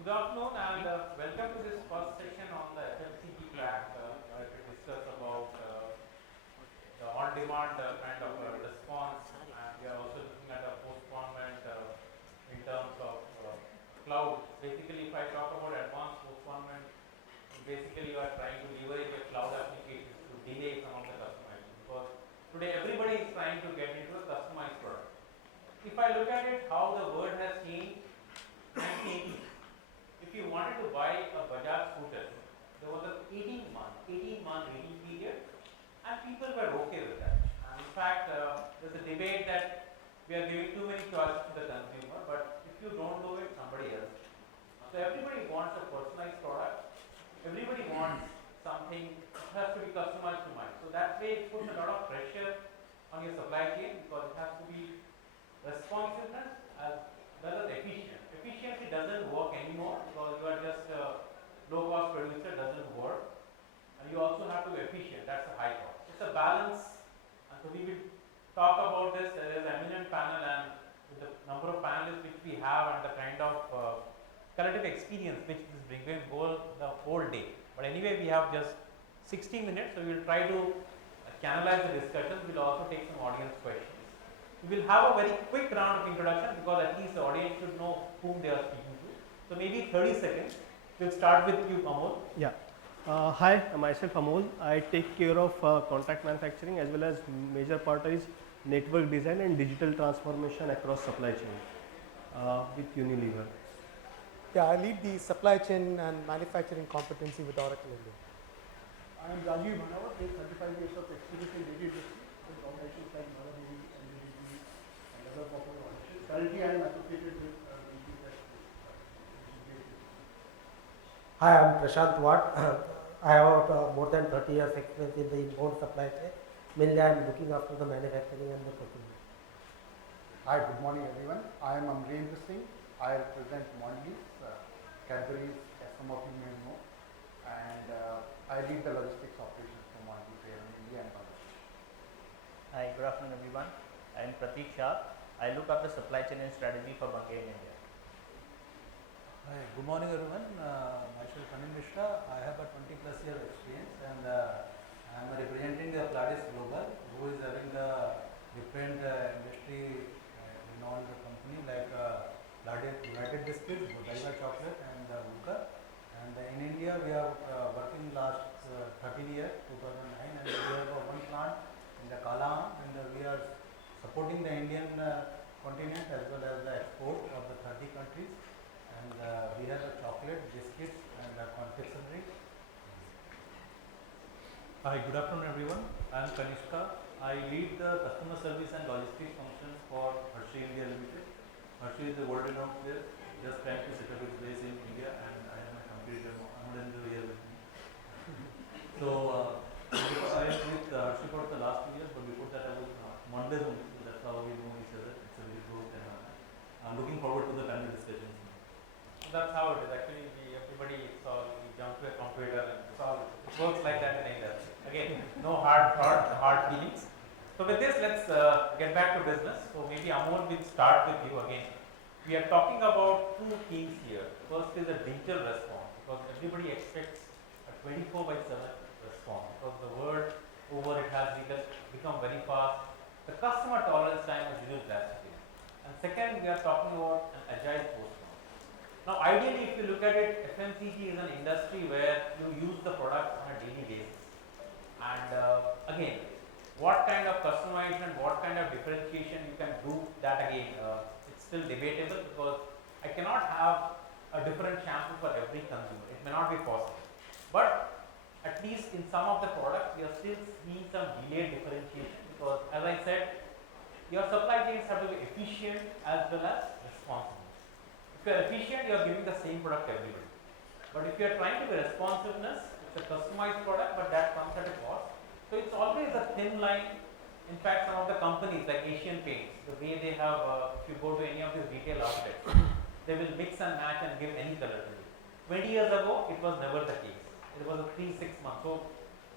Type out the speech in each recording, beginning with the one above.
Good afternoon and welcome to this first session on the FMCG track to discuss about the on-demand kind of response, and we are also looking at a postponement in terms of cloud. Basically, if I talk about advanced postponement, basically you are trying to leverage your cloud applications to delay some of the customization, because today everybody is trying to get into a customized product. If I look at it, how the world has changed, 1980s. If you wanted to buy a Bajaj scooter, there was an 18-month waiting period, and people were okay with that. And in fact, there's a debate that we are giving too many choices to the consumer, but if you don't do it, somebody else. So everybody wants a personalized product. Everybody wants something that has to be customized to mine. So that way it puts a lot of pressure on your supply chain, because it has to be responsiveness as well as efficient. Efficiency doesn't work anymore, because you are just a low cost producer, doesn't work. And you also have to be efficient, that's a high cost. It's a balance, and so we will talk about this. There is an eminent panel, and with the number of panelists which we have and the kind of collective experience which is bringing the whole day. But anyway, we have just 60 minutes, so we will try to canalize the discussions. We will also take some audience questions. We will have a very quick round of introduction, because at least the audience should know whom they are speaking to. So maybe 30 seconds. We'll start with you, Amol. Yeah. Hi, myself Amol. I take care of contract manufacturing as well as major part is network design and digital transformation across supply chain with Unilever. Yeah, I lead the supply chain and manufacturing competency with Oracle India. I am Rajiv Bhanawat with 35 years of experience in data industry with organizations like Ranabir and other corporate organizations. Currently, I am associated with Hi, I am Prashant Watt. I have more than 30 years experience in the inbound supply chain. Mainly, I am looking after the manufacturing and the procurement. Hi, good morning everyone. I am Aniruddha Singh. I represent Mondelez, Cadbury's, as some of you may know, and I lead the logistics operations for Mondelez here in India and Bangladesh. Hi, good afternoon everyone. I am Prateek Shah. I look after supply chain and strategy for Bunker in India. Hi, good morning everyone. Myself Aniruddha. I have a 20 plus year experience, and I am representing the Pladis Global, who is having the different industry renowned company like United Biscuits, Goyal chocolate, and Gupta. And in India, we are working last 13 years, 2009, and we have one plant in the Kala, and we are supporting the Indian continent as well as the export of the 30 countries. And we have a chocolate, biscuits, and confectionery. Hi, good afternoon everyone. I am Kanishka. I lead the customer service and logistics functions for Hershey India Limited. Hershey is a world renowned player, just trying to set up its base in India, and I am a competitor, Aniruddha here with me. So, I was with Hershey for the last 2 years, but before that I was Mondelez only, so that's how we know each other. It's a very close, and I'm looking forward to the panel discussions. So that's how it is. Actually, everybody we jump to a computer and solve it. It works like that in India. Again, no hard thought, hard feelings. So with this, let's get back to business. So maybe Amol will start with you again. We are talking about two themes here. First is a digital response, because everybody expects a 24/7 response, because the world over it has become very fast. The customer tolerance time is reduced drastically. And second, we are talking about an agile postpone. Now, ideally, if you look at it, FMCG is an industry where you use the product on a daily basis. And again, what kind of customization, what kind of differentiation you can do, that again, it's still debatable, because I cannot have a different shampoo for every consumer. It may not be possible. But at least in some of the products, we are still seeing some delayed differentiation, because as I said, your supply chains have to be efficient as well as responsible. If you are efficient, you are giving the same product to everybody. But if you are trying to be responsiveness, it's a customized product, but that comes at a cost. So it's always a thin line. In fact, some of the companies like Asian Paints, the way they have, if you go to any of these retail outlets, they will mix and match and give any color to you. 20 years ago, it was never the case. It was a 3-6 months. So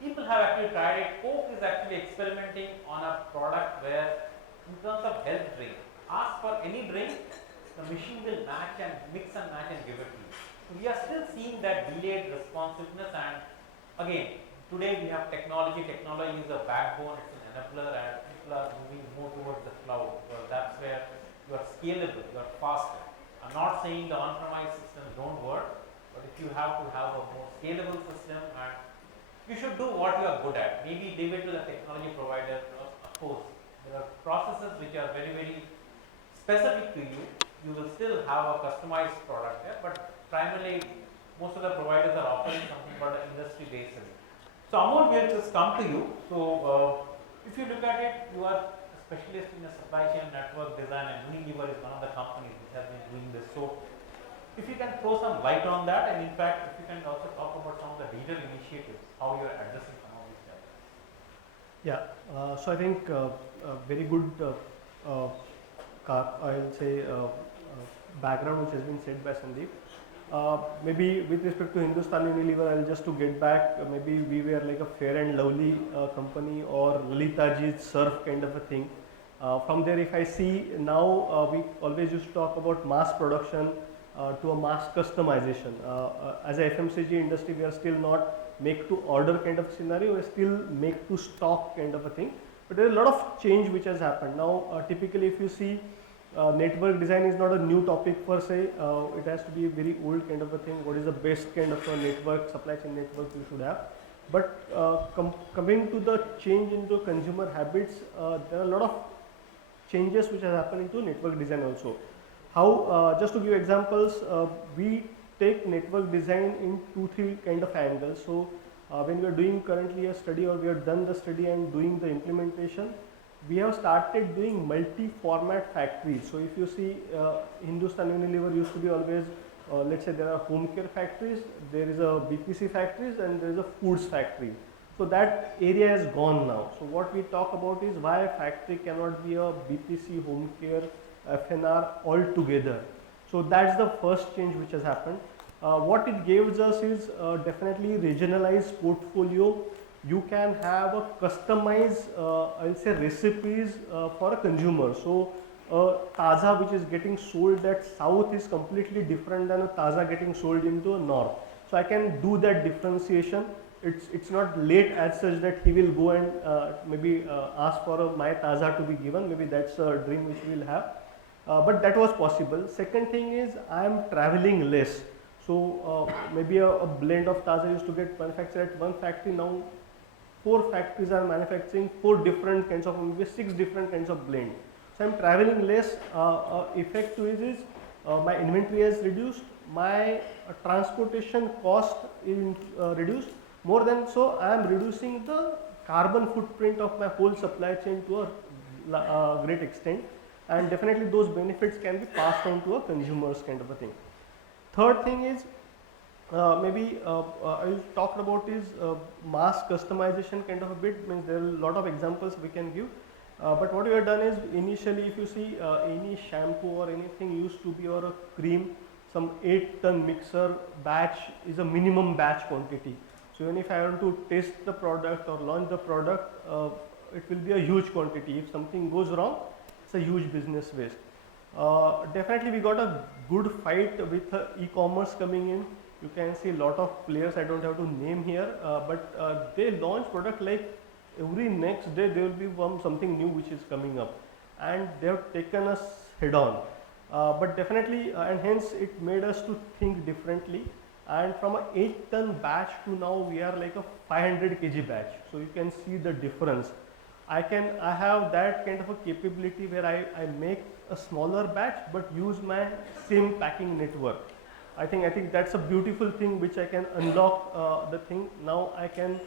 people have actually tried it. Coke is actually experimenting on a product where, in terms of health drink, ask for any drink, the machine will match and mix and match and give it to you. We are still seeing that delayed responsiveness, and again, today we have technology. Technology is a backbone, it's an enabler, and people are moving more towards the cloud because that's where you are scalable, you are faster. I'm not saying the on-premise systems don't work, but if you have to have a more scalable system, and you should do what you are good at. Maybe leave it to the technology provider. Of course, there are processes which are very, very specific to you. You will still have a customized product there, but primarily most of the providers are offering something called an industry based service. So Amol, will just come to you. So if you look at it, you are a specialist in the supply chain network design, and Unilever is one of the companies which has been doing this. So if you can throw some light on that, and in fact, if you can also talk about some of the digital initiatives, how you are addressing some of these challenges. Yeah, so I think very good, I'll say, background which has been said by Sandeep. Maybe with respect to Hindustan Unilever, I'll just to get back, maybe we were like a Fair and Lovely company, or Lalitaji's Surf kind of a thing. From there, if I see now, we always used to talk about mass production to a mass customization. As a FMCG industry, we are still not make to order kind of scenario, we are still make to stock kind of a thing. But there is a lot of change which has happened. Now, typically if you see, network design is not a new topic per se, it has to be a very old kind of a thing. What is the best kind of a network, supply chain network you should have. But coming to the change into consumer habits, there are a lot of changes which have happened into network design also. How, just to give examples, we take network design in 2-3 kind of angles. So when we are doing currently a study, or we have done the study and doing the implementation, we have started doing multi-format factories. So if you see, Hindustan Unilever used to be always, let's say there are home care factories, there is a BPC factories, and there is a foods factory. So that area is gone now. So what we talk about is why a factory cannot be a BPC, home care, FNR all together. So that's the first change which has happened. What it gives us is definitely regionalized portfolio. You can have a customized, I'll say, recipes for a consumer. So taza which is getting sold at south is completely different than a taza getting sold into a north. So I can do that differentiation. It's not late as such that he will go and maybe ask for my taza to be given. Maybe that's a dream which we will have. But that was possible. Second thing is I am traveling less. So maybe a blend of taza used to get manufactured at one factory. Now 4 factories are manufacturing 4 different kinds of, maybe 6 different kinds of blend. So I am traveling less. Effect to it is my inventory has reduced, my transportation cost is reduced. More than so, I am reducing the carbon footprint of my whole supply chain to a great extent, and definitely those benefits can be passed on to a consumers kind of a thing. Third thing is maybe I will talk about is mass customization kind of a bit. Means there are a lot of examples we can give, but what we have done is initially if you see any shampoo or anything used to be, or a cream, some 8-ton mixer batch is a minimum batch quantity. So even if I want to test the product or launch the product, it will be a huge quantity. If something goes wrong, it's a huge business waste. Definitely we got a good fight with e-commerce coming in. You can see a lot of players, I don't have to name here, but they launch product like every next day there will be something new which is coming up, and they have taken us head on. But definitely, and hence it made us to think differently. And from a 8-ton batch to now we are like a 500 kg batch. So you can see the difference. I have that kind of a capability where I make a smaller batch but use my same packing network. I think that's a beautiful thing which I can unlock the thing. Now I can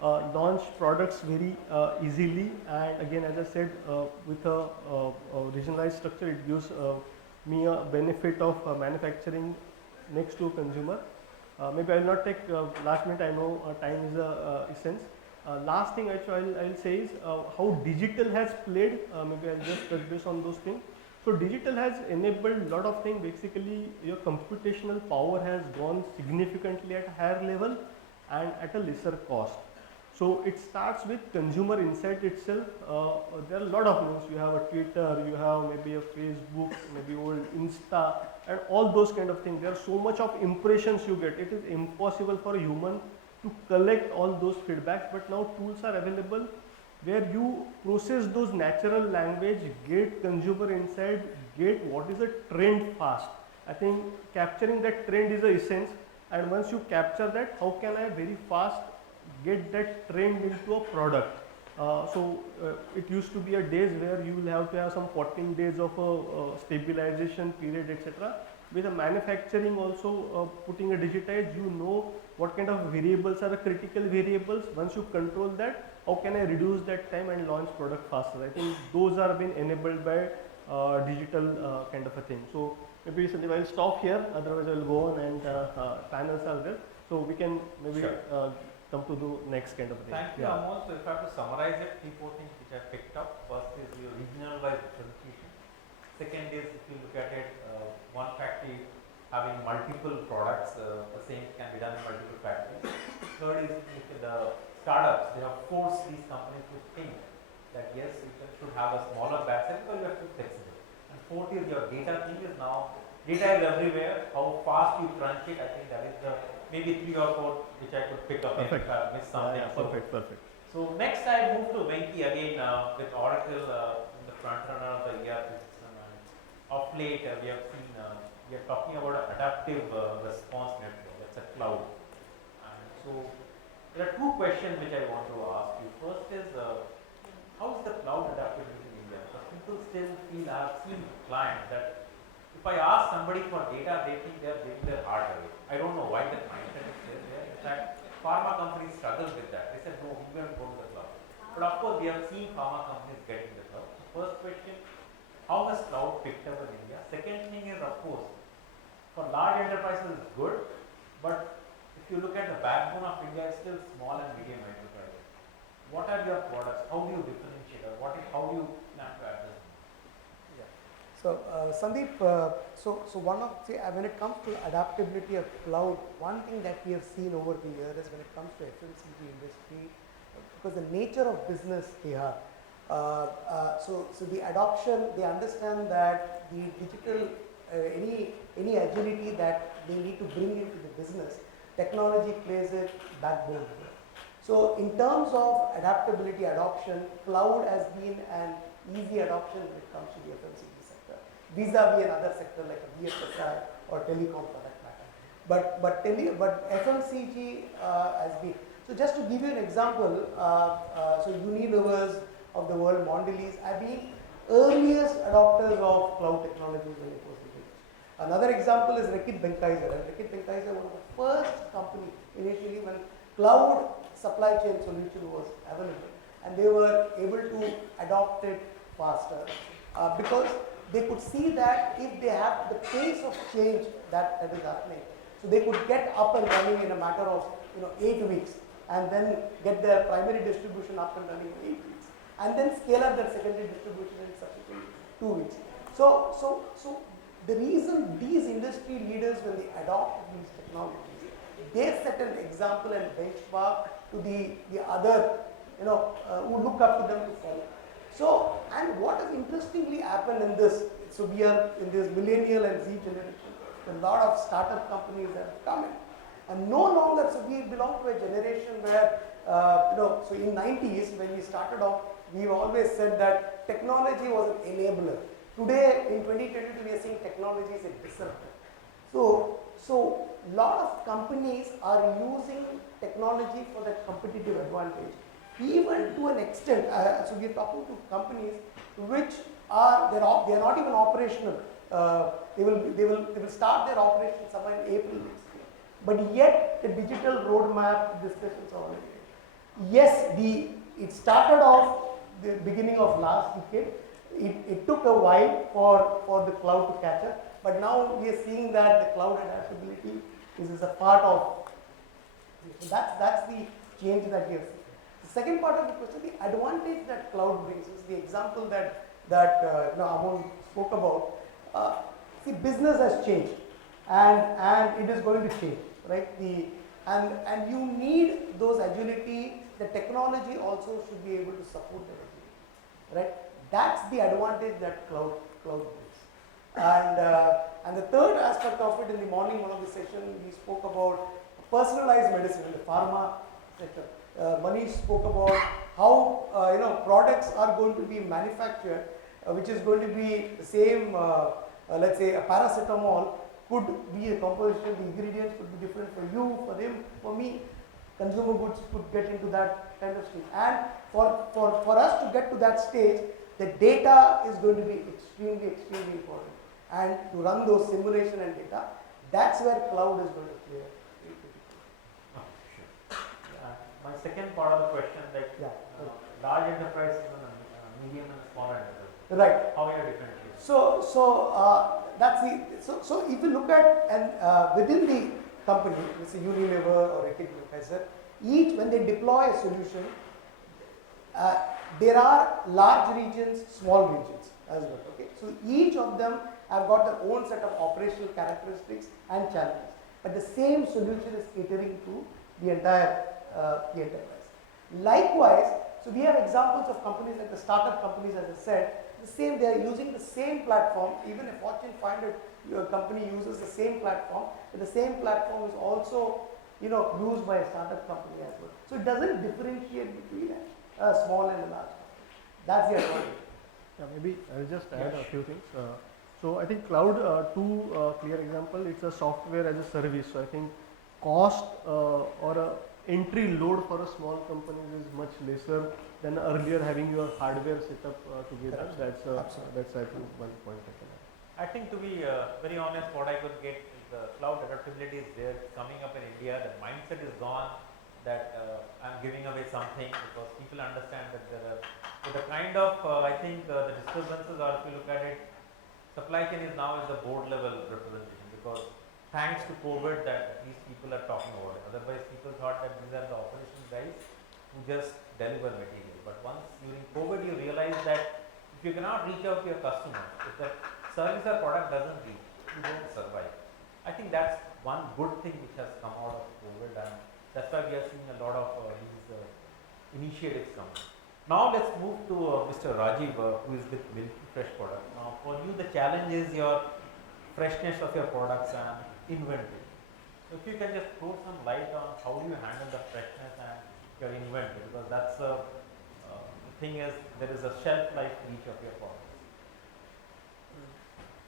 launch products very easily, and again, as I said, with a regionalized structure, it gives me a benefit of manufacturing next to consumer. Maybe I will not take last minute, I know time is a essence. Last thing actually I will say is how digital has played. Maybe I will just touch base on those things. So digital has enabled a lot of things. Basically, your computational power has gone significantly at a higher level and at a lesser cost. So it starts with consumer insight itself. There are a lot of things. You have a Twitter, you have maybe a Facebook, maybe old Insta, and all those kind of things. There are so much of impressions you get. It is impossible for a human to collect all those feedbacks, but now tools are available where you process those natural language, get consumer insight, get what is a trend fast. I think capturing that trend is the essence, and once you capture that, how can I very fast get that trend into a product? It used to be a days where you will have to have some 14 days of a stabilization period, etc. With a manufacturing also putting a digitize, you know what kind of variables are the critical variables. Once you control that, how can I reduce that time and launch product faster? I think those are being enabled by digital kind of a thing. So maybe Sanjay, I'll stop here, otherwise I'll go on, and panels are there. So we can maybe come to the next kind of thing. Thank you, Amol. So if I have to summarize it, 3-4 things which I picked up. First is your regional wise differentiation. Second is, if you look at it, one factory having multiple products, the same can be done in multiple factories. Third is, if the startups, they have forced these companies to think that yes, you should have a smaller batch size because you have to be flexible. And fourth is your data thing is now, data is everywhere. How fast you crunch it, I think that is the maybe 3 or 4 which I could pick up if I missed something. Yeah, perfect. So next I move to Venki again with Oracle in the front runner of the ERP system. And of late we have seen, we are talking about an adaptive response network, that's a cloud. And so there are 2 questions which I want to ask you. First is, how is the cloud adaptability in India? So people still feel, I have seen clients that if I ask somebody for data, they think they are giving their heart away. I don't know why that mindset is there. In fact, pharma companies struggle with that. They said, no, we will go to the cloud. But of course, we have seen pharma companies getting the cloud. So first question, how has cloud picked up in India? Second thing is, of course, for large enterprises it's good, but if you look at the backbone of India, it's still small and medium enterprises. What are your products? How do you differentiate? Or how do you plan to address them? So, Sandeep, when it comes to adaptability of cloud, one thing that we have seen over the years is when it comes to FMCG industry, because the nature of business they have. So the adoption, they understand that the digital, any agility that they need to bring into the business, technology plays a backbone. So in terms of adaptability, adoption, cloud has been an easy adoption when it comes to the FMCG sector, vis-a-vis another sector like a BFSI or telecom for that matter. But FMCG has been. So just to give you an example, so Unilevers of the world, Mondelez, have been earliest adopters of cloud technologies when it was released. Another example is Reckitt Benckiser. Reckitt Benckiser was the first company initially when cloud supply chain solution was available, and they were able to adopt it faster because they could see that if they have the pace of change that is happening, so they could get up and running in a matter of 8 weeks, and then get their primary distribution up and running in 8 weeks, and then scale up their secondary distribution in subsequent 2 weeks. So the reason these industry leaders, when they adopt these technologies, they set an example and benchmark to the other, who look up to them to follow. So, and what has interestingly happened in this, so we are in this millennial and Z generation, a lot of startup companies have come in. And no longer, so we belong to a generation where, so in 90s when we started off, we've always said that technology was an enabler. Today in 2022 we are seeing technology is a disruptor. So lot of companies are using technology for their competitive advantage, even to an extent. So we are talking to companies which are they are not even operational. They will start their operation somewhere in April next year. But yet the digital roadmap discussions are already there. Yes, it started off the beginning of last decade. It took a while for the cloud to catch up, but now we are seeing that the cloud adaptability is a part of. So that's the change that we have seen. The second part of the question, the advantage that cloud brings is the example that Amol spoke about. See, business has changed, and it is going to change, right? And you need those agility the technology also should be able to support the regulation, right? That's the advantage that cloud brings. And the third aspect of it, in the morning, one of the sessions, we spoke about personalized medicine in the pharma sector. Manish spoke about how products are going to be manufactured, which is going to be the same. Let's say a paracetamol could be a composition. The ingredients could be different for you, for him, for me. Consumer goods could get into that kind of stage. And for us to get to that stage, the data is going to be extremely important. And to run those simulation and data, that's where cloud is going to play a My second part of the question, like large enterprises and medium and small enterprises. Right. How are you differentiating? That's the so if you look at within the company, let's say Unilever or Etiquette, each when they deploy a solution, there are large regions, small regions as well. Okay, so each of them have got their own set of operational characteristics and challenges, but the same solution is catering to the entire the enterprise. Likewise, so we have examples of companies like the startup companies, as I said, the same, they are using the same platform. Even a Fortune 500 company uses the same platform, but the same platform is also used by a startup company as well. So it doesn't differentiate between a small and a large company. That's the advantage. Yeah, maybe I'll just add a few things. So I think cloud, two clear example, it's a software as a service. So I think cost or a entry load for a small company is much lesser than earlier having your hardware set up together. That's I think one point I can add. I think, to be very honest, what I could get is the cloud adaptability is there, it's coming up in India. The mindset is gone that I'm giving away something, because people understand that there are the kind of I think the disturbances, or if you look at it, supply chain is now at the board level representation, because thanks to COVID that at least people are talking about it. Otherwise, people thought that these are the operations guys who just deliver material. But once during COVID, you realize that if you cannot reach out to your customers, if the service or product doesn't reach, you don't survive. I think that's one good thing which has come out of COVID, and that's why we are seeing a lot of these initiatives coming. Now let's move to Mr. Rajiv, who is with Milky Fresh Product. Now, for you, the challenge is your freshness of your products and inventory. So if you can just throw some light on how do you handle the freshness and your inventory, because that's the thing is there is a shelf life for each of your products.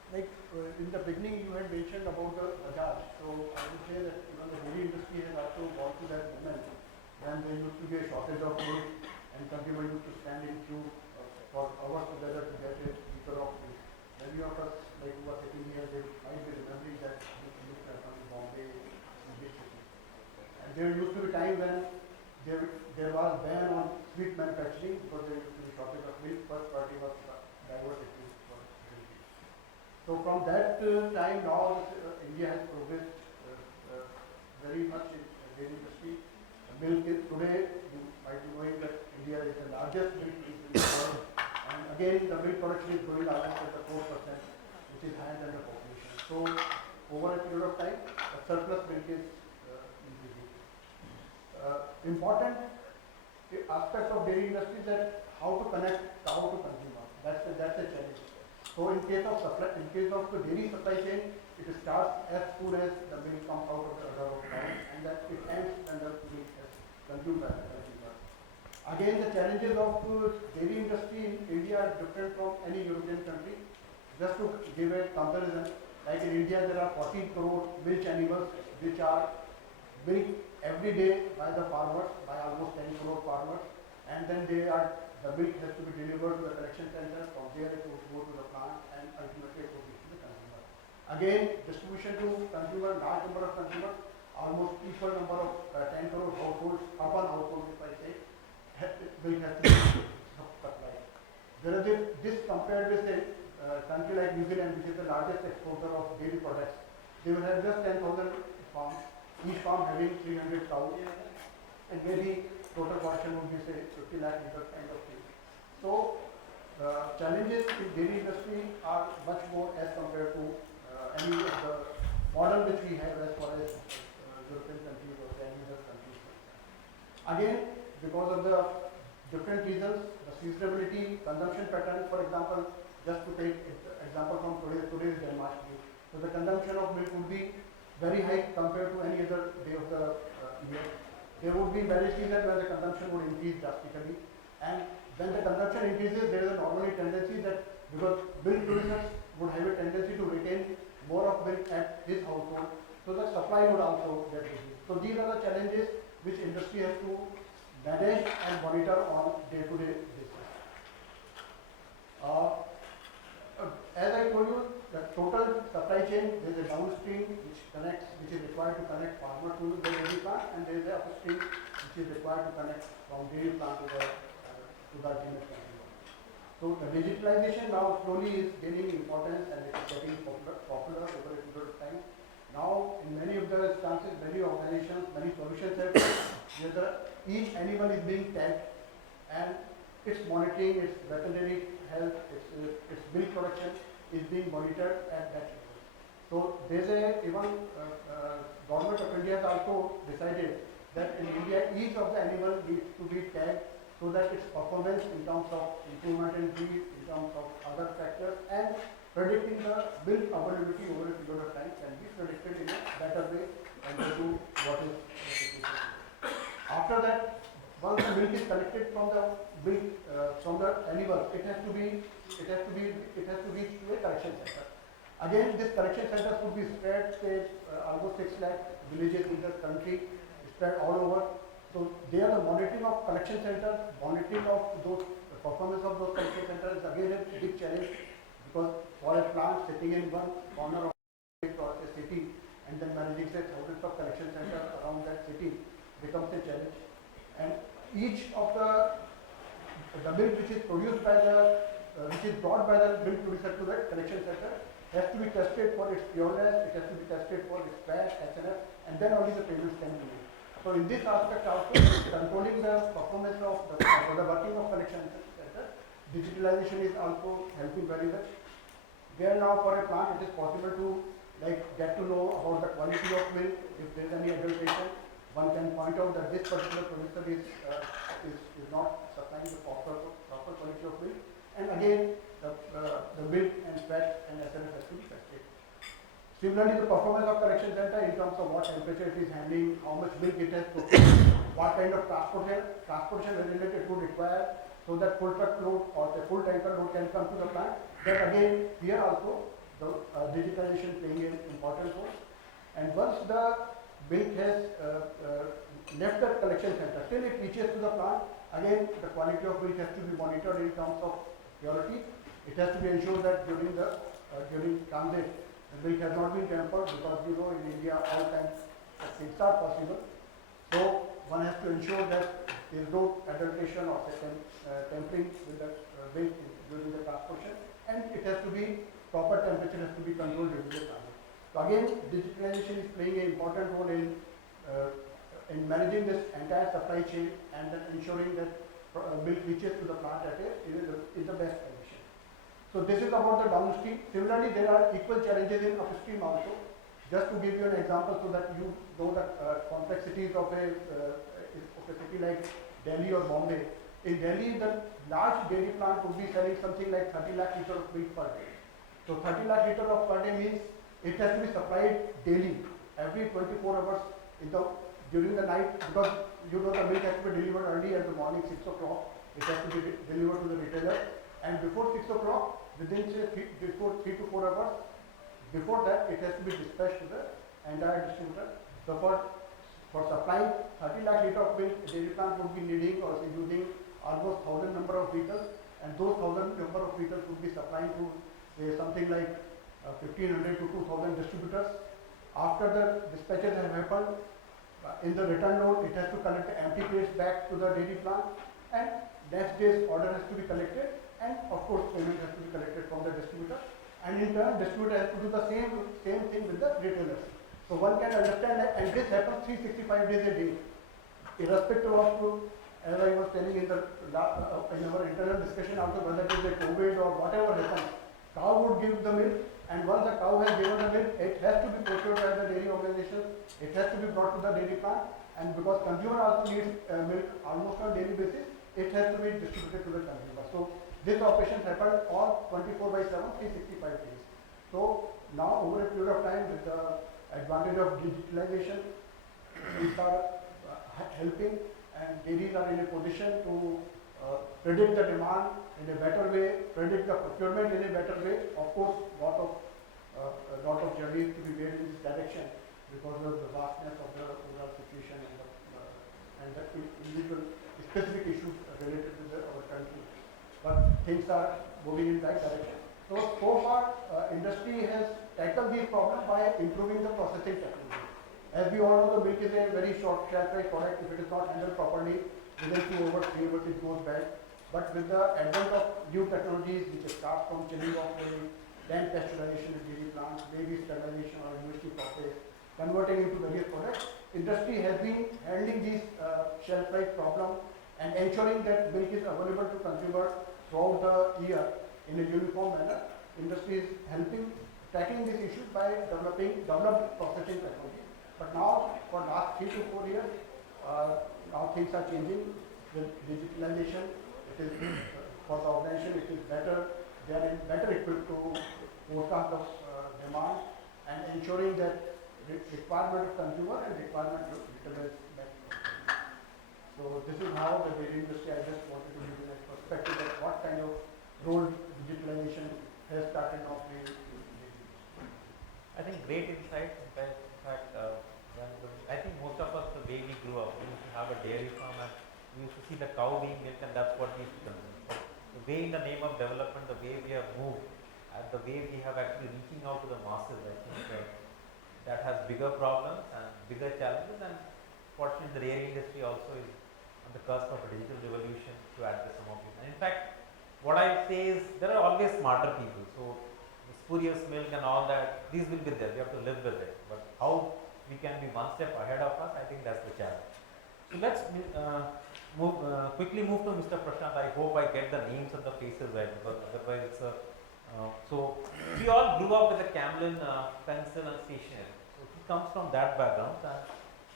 Like in the beginning you had mentioned about the Bajaj. So I would say that the dairy industry has also gone to that moment when there used to be a shortage of milk and consumer used to stand in queue for hours together to get a liter of milk. Many of us, like who are sitting here, they might be remembering that milk from Bombay in this city. And there used to be time when there was ban on sweet manufacturing because there used to be shortage of milk. First party was diverted to dairy. So from that time now, India has progressed very much in dairy industry. Milk is today, you might be knowing that India is the largest milk producer in the world. And again, the milk production is growing almost at the 4%, which is higher than the population. So over a period of time, a surplus milk is increasing. Important aspect of dairy industry is that how to connect cow to consumer. That's a challenge. So in case of the dairy supply chain, it starts as soon as the milk comes out of the udder of cow, and that it ends when the milk is consumed by the consumer. Again, the challenges of dairy industry in India are different from any European country. Just to give a comparison, like in India there are 14 crore milk animals which are milked every day by the farmers, by almost 10 crore farmers, and then the milk has to be delivered to the collection center. From there it will go to the plant and ultimately it will reach to the consumer. Again, distribution to consumer, large number of consumers, almost equal number of 10 crore households, urban households if I say, milk has to be supplied. Whereas this compared with a country like New Zealand, which is the largest exporter of dairy products, they will have just 10,000 farms, each farm having 300 cows, and maybe total production would be say 50 lakh liters kind of thing. So challenges in dairy industry are much more as compared to any of the model which we have as far as European countries or any other countries. Again, because of the different reasons, the seasonality, consumption pattern. For example, just to take example from today's Janmashtami. So the consumption of milk would be very high compared to any other day of the year. There would be very seasons where the consumption would increase drastically, and when the consumption increases, there is a normally tendency that because milk producers would have a tendency to retain more of milk at his household, so the supply would also get reduced. So these are the challenges which industry has to manage and monitor on day-to-day basis. As I told you, the total supply chain, there is a downstream which is required to connect farmer to the dairy plant, and there is a upstream which is required to connect from dairy plant to the ultimate consumer. So the digitalization now slowly is gaining importance and it is getting popular over a period of time. Now, in many of the instances, many organizations, many solutions have each animal is being tagged and its monitoring, its veterinary health, its milk production is being monitored at that level. So there is government of India has also decided that in India each of the animal needs to be tagged so that its performance in terms of improvement in breed, in terms of other factors, and predicting the milk availability over a period of time can be predicted in a better way compared to what is the situation. After that, once the milk is collected from the animal, it has to reach to a collection center. Again, this collection center could be spread, say, almost 6 lakh villages in the country, spread all over. So there the monitoring of collection centers, monitoring of those the performance of those collection centers is again a big challenge, because for a plant sitting in one corner of a city and then managing say thousands of collection centers around that city becomes a challenge. And each of the milk which is produced by which is brought by the milk producer to the collection center has to be tested for its pureness, it has to be tested for its fat, HNF, and then only the payments can be made. So in this aspect also, controlling the performance of the working of collection center, digitalization is also helping very much. Where now for a plant it is possible to get to know about the quality of milk. If there is any adulteration, one can point out that this particular producer is not supplying the proper quality of milk. And again, the milk and fat and SNF has to be tested. Similarly, the performance of collection center in terms of what temperature it is handling, how much milk it has produced, what kind of transportation arrangement it would require, so that full truck load or the full tanker load can come to the plant. That again, here also, the digitalization playing an important role. And once the milk has left the collection center, till it reaches to the plant, again the quality of milk has to be monitored in terms of purity. It has to be ensured that during transit, the milk has not been tampered, because you know in India all kinds of things are possible. So one has to ensure that there is no adulteration or tampering with the milk during the transportation, and it has to be proper temperature has to be controlled during the transit. So again, digitalization is playing an important role in managing this entire supply chain and then ensuring that milk reaches to the plant in the best condition. So this is about the downstream. Similarly, there are equal challenges in upstream also. Just to give you an example so that you know the complexities of a city like Delhi or Bombay. In Delhi, the large dairy plant would be selling something like 30 lakh liters of milk per day. So 30 lakh liters of per day means it has to be supplied daily, every 24 hours during the night, because you know the milk has to be delivered early at the morning 6 o'clock. It has to be delivered to the retailer, and before 6 o'clock, within say 3 to 4 hours, before that it has to be dispatched to the entire distributor. So for supplying 30 lakh liters of milk, a dairy plant would be needing or using almost 1,000 number of vehicles, and those 1,000 number of vehicles would be supplying to say something like 1,500 to 2,000 distributors. After the dispatches have happened, in the return load, it has to collect the empty crates back to the dairy plant, and next day's order has to be collected, and of course payment has to be collected from the distributor, and in turn distributor has to do the same thing with the retailers. So one can understand that, and this happens 365 days a day, irrespective of, as I was telling in our internal discussion also, whether it is a COVID or whatever happens, cow would give the milk, and once the cow has given the milk, it has to be processed manufactured by the dairy organization, it has to be brought to the dairy plant, and because consumer also needs milk almost on daily basis, it has to be distributed to the consumer. So this operation happened all 24/7, 365 days. So now over a period of time, with the advantage of digitalization, these are helping, and dairies are in a position to predict the demand in a better way, predict the procurement in a better way. Of course, lot of journeys to be made in this direction because of the vastness of the overall situation and the individual specific issues related to our country. But things are moving in that direction. So far, industry has tackled these problems by improving the processing technology. As we all know, the milk is a very short shelf life product. If it is not handled properly, within 2 hours, 3 hours, it goes bad. But with the advent of new technologies, which start from chilling of milk, then pasteurization in dairy plants, maybe sterilization or university process, converting into various products, industry has been handling these shelf life problem and ensuring that milk is available to consumers throughout the year in a uniform manner. Industry is helping tackling these issues by developed processing technology. But now, for last 3 to 4 years, now things are changing with digitalization. It is for the organization, it is better. They are better equipped to forecast the demand and ensuring that requirement of consumer and requirement of retailers met. So this is how the dairy industry. I just wanted to give you that perspective that what kind of role digitalization has started off playing. I think great insight. In fact, I think most of us, the way we grew up, we used to have a dairy farm and we used to see the cow being milked, and that's what we used to consume. So the way, in the name of development, the way we have moved and the way we have actually reaching out to the masses, I think that has bigger problems and bigger challenges, and fortunately the dairy industry also is on the cusp of a digital revolution to address some of these. And in fact, what I say is there are always smarter people. So spurious milk and all that, these will be there. We have to live with it. But how we can be one step ahead of us, I think that's the challenge. So let's quickly move to Mr. Prashant. I hope I get the names and the faces right, because otherwise it's a. So we all grew up with a Camlin pencil and stationery. So he comes from that background, and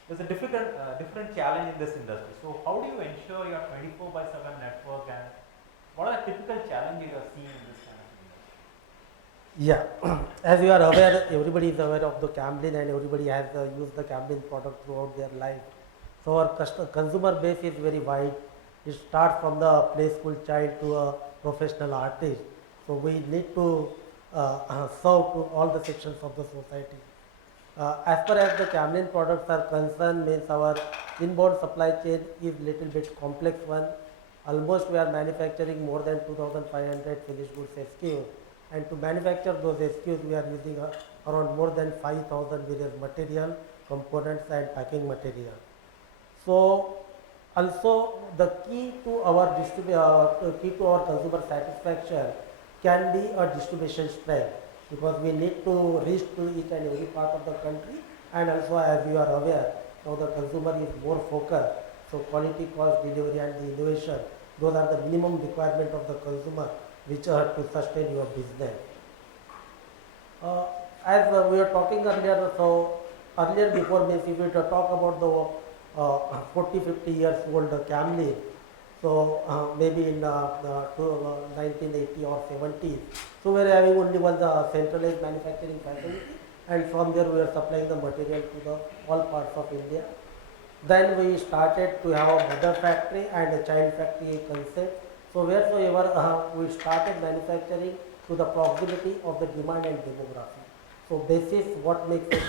there's a different challenge in this industry. So how do you ensure your 24/7 network, and what are the typical challenges you are seeing in this kind of industry? Yeah, as you are aware, everybody is aware of the Camlin, and everybody has used the Camlin product throughout their life. So our consumer base is very wide. It starts from the play school child to a professional artist. So we need to serve to all the sections of the society. As far as the Camlin products are concerned, means our inbound supply chain is little bit complex one. Almost we are manufacturing more than 2,500 finished goods SKUs, and to manufacture those SKUs we are using around more than 5,000 various material, components and packing material. So also the key to our consumer satisfaction can be a distribution strength, because we need to reach to each and every part of the country, and also, as you are aware, now the consumer is more focused. So quality, cost, delivery and the innovation, those are the minimum requirement of the consumer which are to sustain your business. As we were talking earlier, so earlier before means if we talk about the 40-50 years old Camlin, so maybe in 1980 or 70s, so we are having only one centralized manufacturing facility, and from there we are supplying the material to the all parts of India. Then we started to have a mother factory and a child factory concept. So wheresoever we started manufacturing to the proximity of the demand and demography. So this is what makes it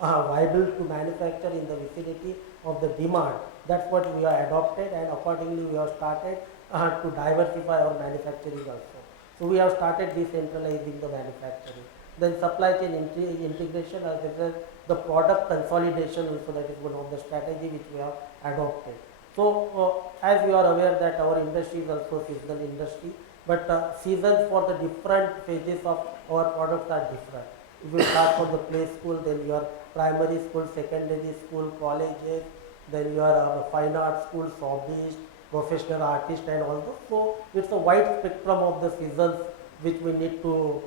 viable to manufacture in the vicinity of the demand. That's what we are adopted, and accordingly we have started to diversify our manufacturing also. So we have started decentralizing the manufacturing. Then supply chain integration, as well as the product consolidation also, that is one of the strategy which we have adopted. So as you are aware that our industry is also seasonal industry, but seasons for the different phases of our products are different. If you start from the play school, then your primary school, secondary school, colleges, then your fine art school, hobbyist, professional artist and all those. So it's a wide spectrum of the seasons which we need to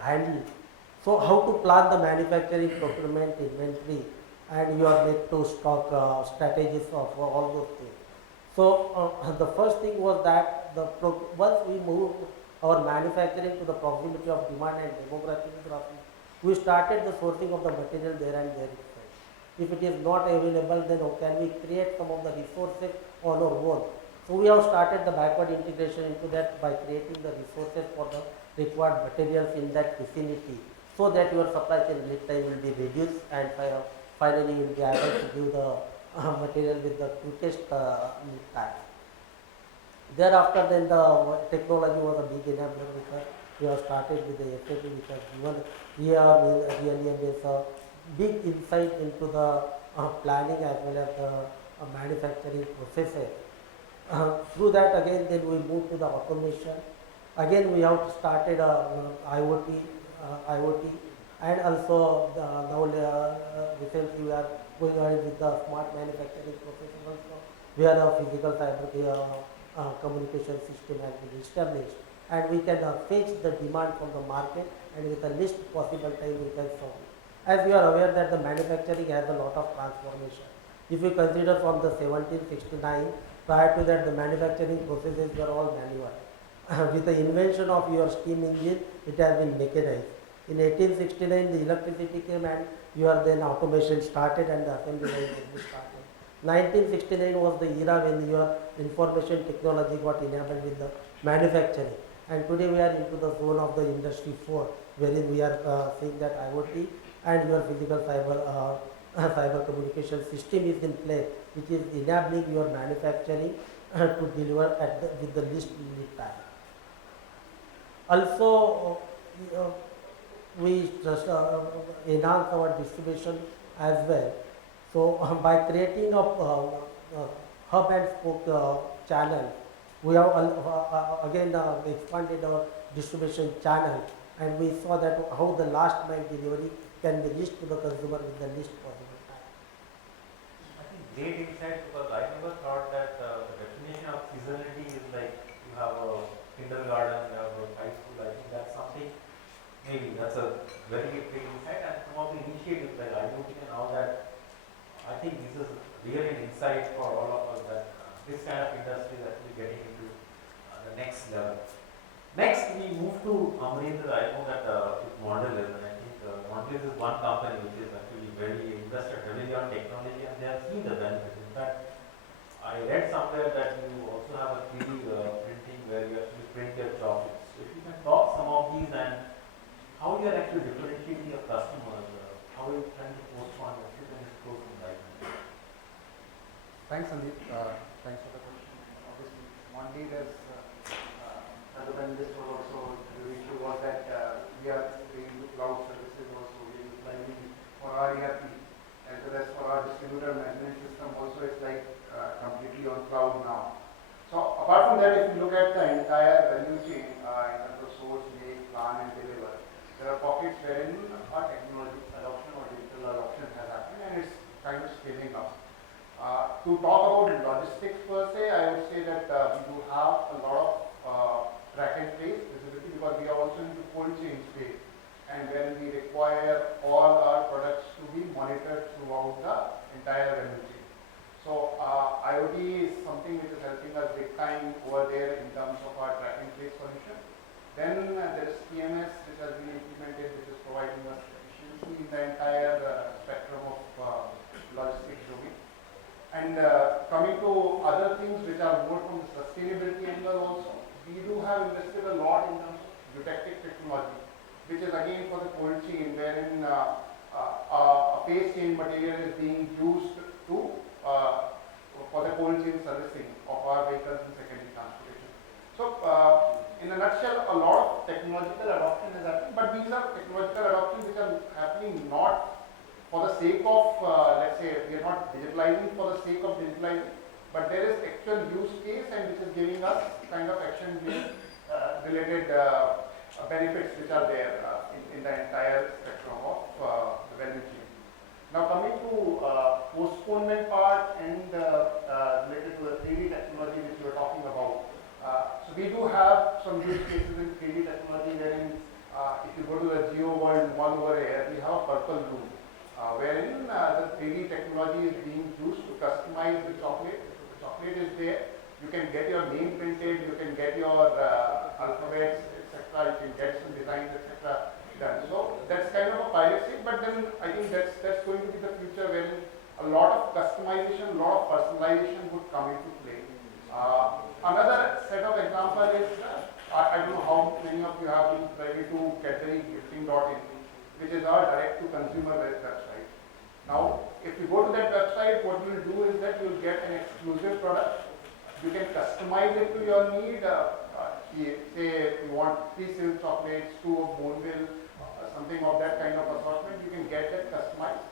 handle. So how to plan the manufacturing, procurement, inventory, and you are made to stock strategies of all those things. So the first thing was that once we moved our manufacturing to the proximity of demand and demographic, we started the sourcing of the material there and there itself. If it is not available, then how can we create some of the resources on our own? So we have started the backward integration into that by creating the resources for the required materials in that vicinity, so that your supply chain lead time will be reduced and finally you will be able to give the material with the quickest lead time. Thereafter, then the technology was a big enabler because we have started with the SAP, which has given really a big insight into the planning as well as the manufacturing processes. Through that, again, then we moved to the automation. Again, we have started IoT, and also now recently we are going ahead with the smart manufacturing processes also, where a physical cyber communication system has been established, and we can fetch the demand from the market, and with the least possible time we can solve. As you are aware that the manufacturing has a lot of transformation. If you consider from the 1769, prior to that the manufacturing processes were all manual. With the invention of your steam engine, it has been mechanized. In 1869, the electricity came and your then automation started and the assembly line started. 1969 was the era when your information technology got enabled with the manufacturing. And today we are into the zone of the industry 4, wherein we are seeing that IoT and your physical cyber communication system is in place, which is enabling your manufacturing to deliver with the least lead time. Also, we just enhance our distribution as well. So by creating a hub and spoke channel, we have again expanded our distribution channel, and we saw that how the last mile delivery can be reached to the consumer with the least possible time. I think great insight, because I never thought that the definition of seasonality is like you have a kindergarten, you have a high school. I think that's something, maybe that's a very big insight, and some of the initiatives like IoT and all that, I think this is really an insight for all of us that this kind of industry is actually getting into the next level. Next, we move to Aniruddha. I know that with Moderator, and I think Moderator is one company which is actually very invested heavily on technology, and they have seen the benefits. In fact, I read somewhere that you also have a 3D printing where you actually print your chocolates. So if you can talk some of these and how you are actually differentiating your customers, how are you trying to postpone, if you can disclose some light. Thanks, Sandeep. Thanks for the question. Obviously, Monday there's other than this was also the issue was that we are doing cloud services also, we are utilizing for our ERP as well as for our distributor management system also. It's like completely on cloud now. So apart from that, if you look at the entire value chain in terms of source, make, plan and deliver, there are pockets wherein our technology adoption or digital adoption has happened and it's kind of scaling up. To talk about logistics per se, I would say that we do have a lot of track and trace visibility, because we are also into cold chain space, and wherein we require all our products to be monitored throughout the entire value chain. So IoT is something which is helping us big time over there in terms of our track and trace solution. Then there is TMS which has been implemented, which is providing us efficiency in the entire spectrum of logistics domain. And coming to other things which are more from the sustainability angle also, we do have invested a lot in terms of eutectic technology, which is again for the cold chain, wherein a phase chain material is being used to for the cold chain servicing of our vehicles and secondary transportation. So in a nutshell, a lot of technological adoption is happening, but these are technological adoptions which are happening not for the sake of, let's say, we are not digitalizing for the sake of digitalizing, but there is actual use case and which is giving us kind of action related benefits which are there in the entire spectrum of the value chain. Now coming to postponement part and related to the 3D technology which you were talking about. So we do have some use cases in 3D technology wherein if you go to the Geo World Mall over here, we have a purple room, wherein the 3D technology is being used to customize the chocolate. If the chocolate is there, you can get your name printed, you can get your alphabets, etc. You can get some designs, etc. done. So that's kind of a pilot stage, but then I think that's going to be the future, wherein a lot of customization, a lot of personalization would come into play. Another set of example is, I don't know how many of you have been privy to CatterJee which is our direct to consumer website. Now, if you go to that website, what you will do is that you will get an exclusive product. You can customize it to your need. Say you want 3 silk chocolates, 2 of Boneville, something of that kind of assortment, you can get that customized.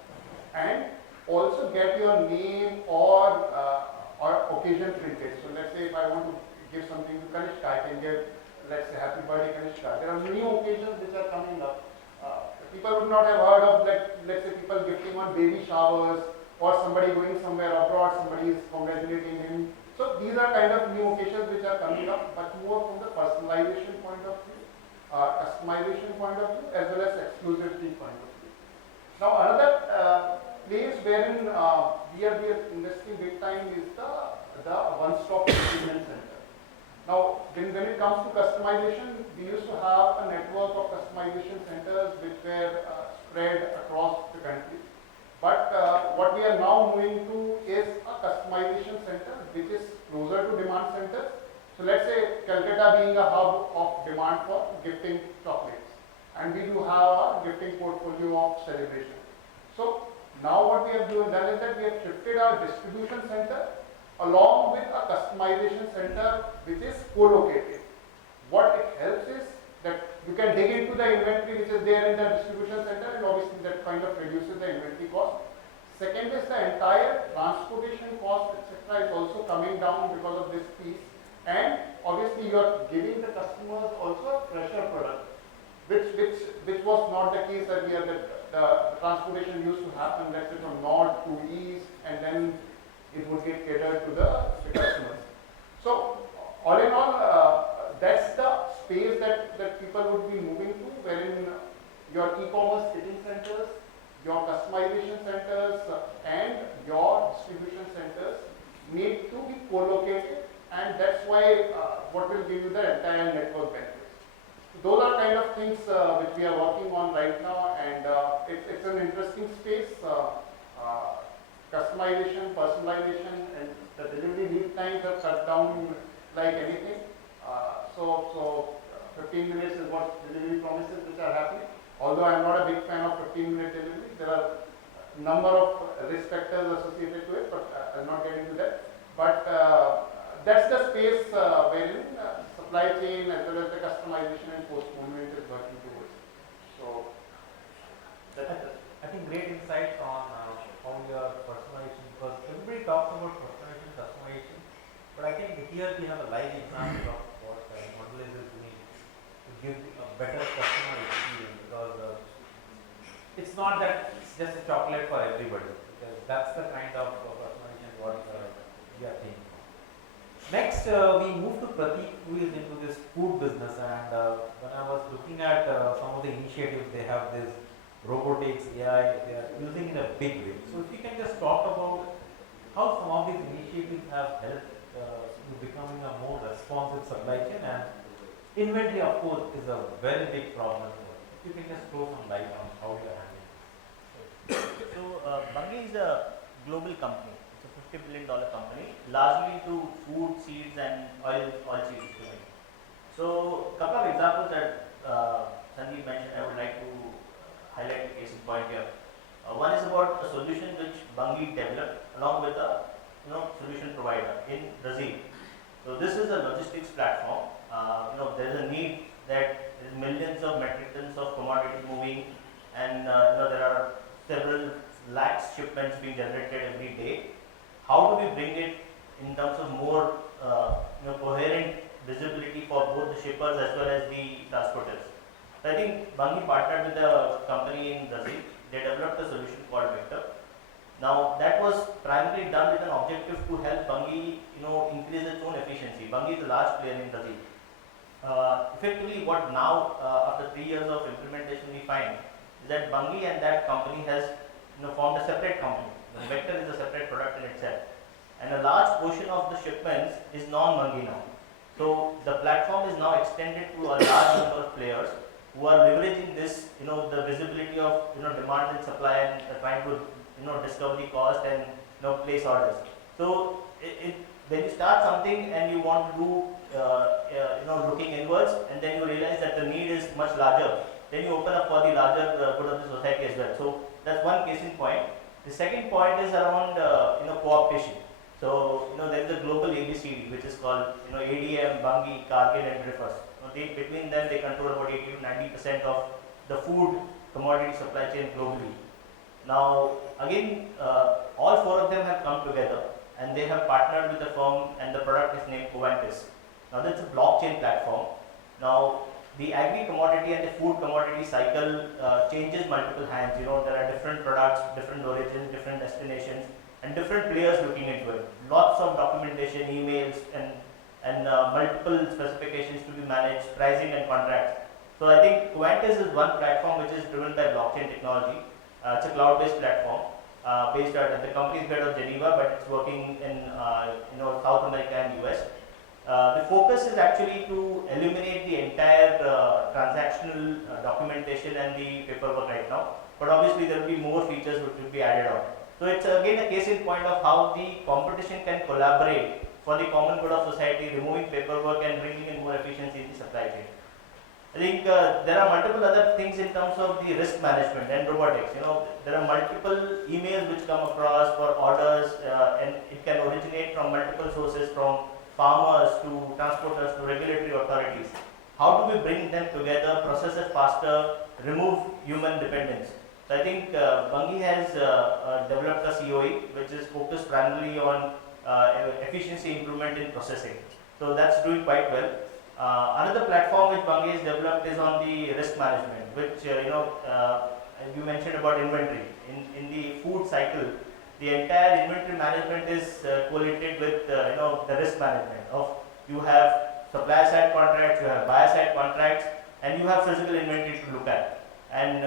And also get your name or occasion printed. So let's say if I want to give something to Kanishka, I can give, let's say, happy birthday Kanishka. There are many occasions which are coming up. People would not have heard of, let's say, people gifting on baby showers, or somebody going somewhere abroad, somebody is congratulating him. So these are kind of new occasions which are coming up, but more from the personalization point of view, customization point of view, as well as exclusivity point of view. Now another place wherein we are investing big time is the one-stop fulfillment center. Now, when it comes to customization, we used to have a network of customization centers which were spread across the country. But what we are now moving to is a customization center which is closer to demand centers. So let's say Calcutta being a hub of demand for gifting chocolates, and we do have a gifting portfolio of celebration. So now what we have done is that we have shifted our distribution center along with a customization center which is co-located. What it helps is that you can dig into the inventory which is there in the distribution center, and obviously that kind of reduces the inventory cost. Second is the entire transportation cost, etc. is also coming down because of this piece, and obviously you are giving the customers also a fresher product, which was not the case earlier. That the transportation used to happen, let's say, from north to east, and then it would get catered to the customers. So all in all, that's the space that people would be moving to, wherein your e-commerce kitting centers, your customization centers, and your distribution centers need to be co-located, and that's why what will give you the entire network benefits. So those are kind of things which we are working on right now, and it's an interesting space. Customization, personalization, and the delivery lead times have cut down like anything. So 15 minutes is what delivery promises which are happening. Although I am not a big fan of 15-minute delivery, there are a number of risk factors associated to it, but I will not get into that. But that's the space wherein supply chain as well as the customization and postponement is working towards. So I think great insights on how your personalization, because everybody talks about personalization, customization, but I think here we have a live example of what Moderator is doing to give a better customer experience, because it's not that it's just a chocolate for everybody, because that's the kind of personalization what we are thinking. Next, we move to Pratik, who is into this food business, and when I was looking at some of the initiatives, they have this robotics, AI, they are using in a big way. So if you can just talk about how some of these initiatives have helped to becoming a more responsive supply chain, and inventory of course is a very big problem. If you can just throw some light on how you are handling it. So Bunge is a global company. It's a $50 billion company, largely to food, seeds, and oil seeds. So a couple of examples that Sanjay mentioned, I would like to highlight the case in point here. One is about a solution which Bunge developed along with a solution provider in Brazil. So this is a logistics platform. There is a need that there is millions of metric tons of commodity moving, and there are several lakhs shipments being generated every day. How do we bring it in terms of more coherent visibility for both the shippers as well as the transporters? So I think Bunge partnered with a company in Brazil. They developed a solution called Vector. Now that was primarily done with an objective to help Bunge increase its own efficiency. Bunge is a large player in Brazil. Effectively, what now after 3 years of implementation we find is that Bungie and that company has formed a separate company. The Vector is a separate product in itself, and a large portion of the shipments is non-Bungie now. So the platform is now extended to a large number of players who are leveraging this, the visibility of demand and supply, and trying to discover the cost and place orders. So when you start something and you want to do looking inwards, and then you realize that the need is much larger, then you open up for the larger good of the society as well. So that's one case in point. The second point is around co-optation. So there is a global ABCD which is called ADM, Bungie, Cargill, and Griffiths. Between them they control about 80 to 90% of the food commodity supply chain globally. Now again, all four of them have come together and they have partnered with the firm, and the product is named Covantis. Now that's a blockchain platform. Now the agri commodity and the food commodity cycle changes multiple hands. There are different products, different origins, different destinations, and different players looking into it. Lots of documentation, emails, and multiple specifications to be managed, pricing and contracts. So I think Covantis is one platform which is driven by blockchain technology. It's a cloud-based platform based out. The company is based out of Geneva, but it's working in South America and US. The focus is actually to eliminate the entire transactional documentation and the paperwork right now. But obviously there will be more features which will be added on. So it's again a case in point of how the competition can collaborate for the common good of society, removing paperwork and bringing in more efficiency in the supply chain. I think there are multiple other things in terms of the risk management and robotics. There are multiple emails which come across for orders, and it can originate from multiple sources, from farmers to transporters to regulatory authorities. How do we bring them together, process it faster, remove human dependence? So I think Bungie has developed a COE which is focused primarily on efficiency improvement in processing. So that's doing quite well. Another platform which Bungie has developed is on the risk management, which you mentioned about inventory. In the food cycle, the entire inventory management is correlated with the risk management of you have supply side contracts, you have buyer side contracts, and you have physical inventory to look at. And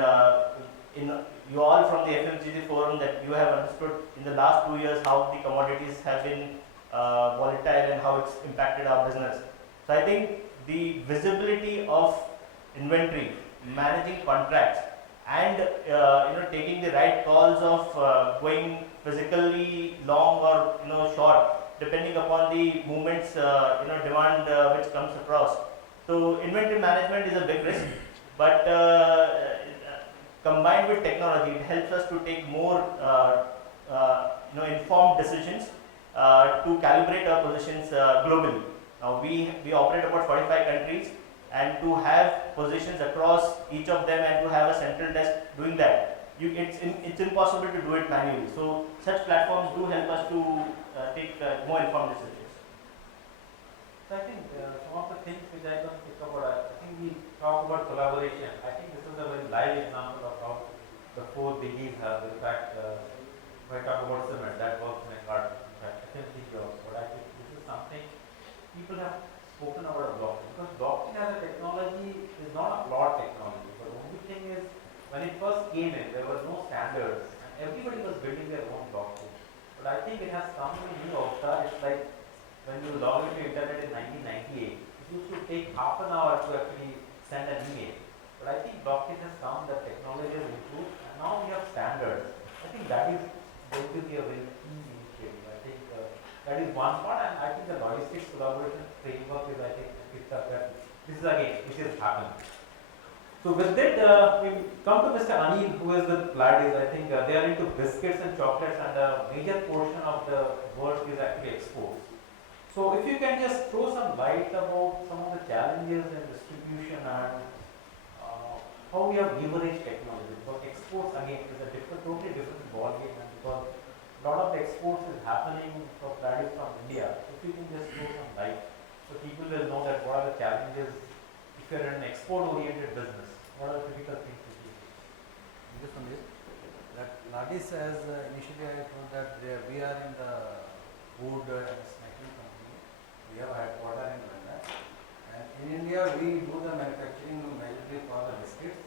you all from the FMCG forum that you have understood in the last 2 years how the commodities have been volatile and how it's impacted our business. So I think the visibility of inventory, managing contracts, and taking the right calls of going physically long or short, depending upon the movements, demand which comes across. So inventory management is a big risk, but combined with technology, it helps us to take more informed decisions to calibrate our positions globally. Now we operate about 45 countries, and to have positions across each of them and to have a central desk doing that, it's impossible to do it manually. So such platforms do help us to take more informed decisions. So I think some of the things which I can pick up about, I think we talk about collaboration. I think this is a very live example of how the four biggies have. In fact, if I talk about cement, that works in a garden. In fact, FMCG also. But I think this is something people have spoken about a blockchain, because blockchain as a technology is not a flawed technology. But the only thing is, when it first came in, there were no standards, and everybody was building their own blockchain. But I think it has come in a new avatar. It's like when you log into internet in 1998, it used to take half an hour to actually send an email. But I think blockchain has come, that technology has improved, and now we have standards. I think that is going to be a very key initiative. I think that is one part, and I think the logistics collaboration framework is, I think, picked up that this is again, which is happening. So with that, we come to Mr. Anil, who is with Lite. I think they are into biscuits and chocolates, and a major portion of the work is actually exports. So if you can just throw some light about some of the challenges in distribution and how we have leveraged technology. Because exports again is a totally different ballgame, and because a lot of the exports is happening for products from India. If you can just throw some light, so people will know that what are the challenges if you are in an export-oriented business. What are the critical things to do? Just on this, that Ladis, as initially I told that we are in the food and snacking company. We have a headquarter in Linde, and in India we do the manufacturing majorly for the biscuits,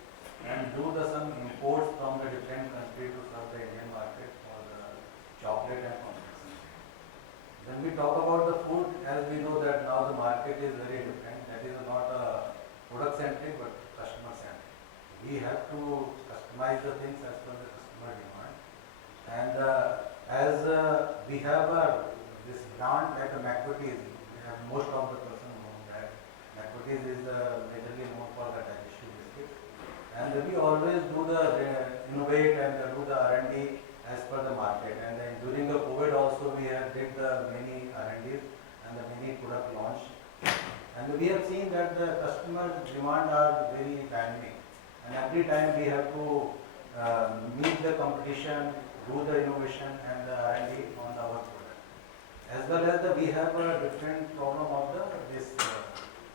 and do some imports from the different country to serve the Indian market for the chocolate and confectionery. When we talk about the food, as we know that now the market is very different. That is not product centric but customer centric. We have to customize the things as per the customer demand. And as we have this brand like a McVitie's, most of the person know that McVitie's is majorly known for the digestive biscuits. And we always do the innovate and do the R&D as per the market. And then during the COVID also we have did the many R&Ds and the many product launch. And we have seen that the customer demand are very dynamic. And every time we have to meet the competition, do the innovation and the R&D on our product. As well as we have a different problem of this